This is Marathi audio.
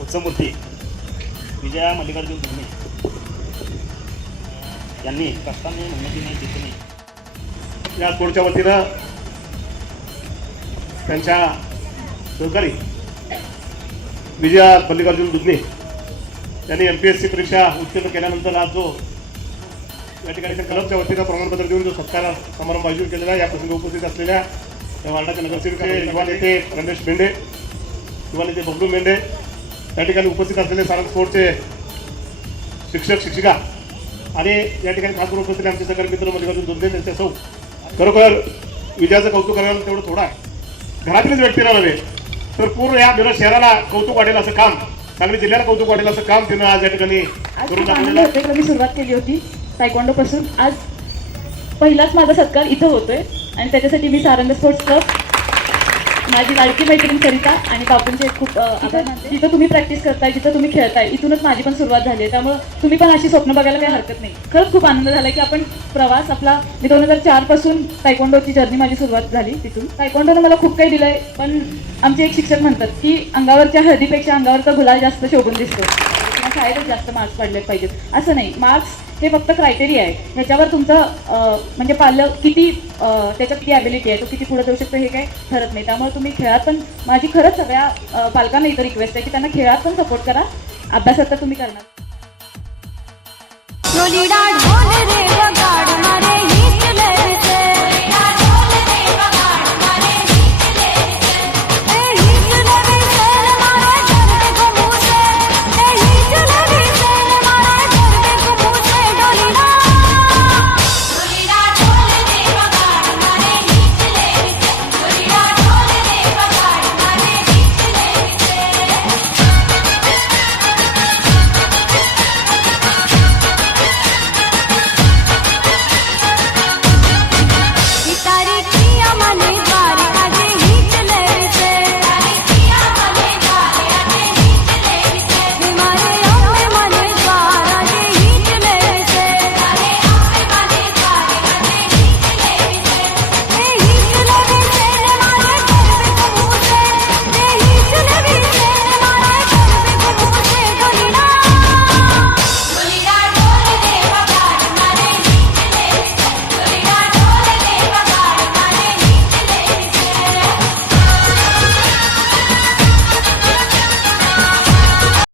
उत्सवमूर्ती विजया मल्लिकार्जुन धुमे यांनी कष्टाने मेहनतीने जिद्दीने या स्पोर्टच्या वतीनं त्यांच्या सहकारी विजया मल्लिकार्जुन दुधने यांनी MPSC परीक्षा उत्तीर्ण केल्यानंतर आज जो या ठिकाणी क्लबच्या वतीनं प्रमाणपत्र देऊन जो सत्कार समारंभ आयोजित केलेला या प्रसंगी उपस्थित असलेल्या या वार्डाचे नगरसेवक युवा नेते रमेश मेंढे, युवा नेते बबलू मेंढे, त्या ठिकाणी उपस्थित असलेले सारंग स्पोर्टचे शिक्षक शिक्षिका आणि या ठिकाणी खास करून उपस्थित आमचे सहकारी मित्र मल्लिकार्जुन दुधने त्यांच्या सौ खरोखर विजयाचं कौतुक करायला तेवढं थोडं आहे. घरातीलच व्यक्तीला नव्हे तर पूर्ण या मिरज शहराला कौतुक वाटेल असं काम, सांगली जिल्ह्याला कौतुक वाटेल असं काम तिनं आज या ठिकाणी करून दाखवलेलं आहे. मी सुरुवात केली होती तायक्वांडो पासून. आज पहिलाच माझा सत्कार इथं होतोय आणि त्याच्यासाठी मी सारंग स्पोर्ट्स क्लब, माझी लाडकी मैत्रीण सरिता आणि बापूंचे खूप आभार मानते. जिथं तुम्ही प्रॅक्टिस करताय, जिथं तुम्ही खेळताय, इथूनच माझी पण सुरुवात झाली आहे. त्यामुळे तुम्ही पण अशी स्वप्न बघायला काही हरकत नाही. खरंच खूप आनंद झाला की आपण प्रवास आपला, मी 2004 पासून तायक्वांडोची जर्नी माझी सुरुवात झाली तिथून. तायक्वांडोनं मला खूप काही दिलंय, पण आमचे एक शिक्षक म्हणतात की अंगावरच्या हळदीपेक्षा अंगावरचा गुलाल जास्त शोभून दिसतो, शाळेतच जास्त मार्क्स पडले पाहिजेत. असं नाही, मार्क्स हे फक्त क्रायटेरिया आहे. ह्याच्यावर तुमचं म्हणजे पालक किती त्याच्यात किती ॲबिलिटी आहे, तो किती पुढे जाऊ शकतो हे काही ठरत नाही. त्यामुळे तुम्ही खेळात पण, माझी खरंच सगळ्या पालकांना इथं रिक्वेस्ट आहे की त्यांना खेळात पण सपोर्ट करा, अभ्यासात तर तुम्ही करणार.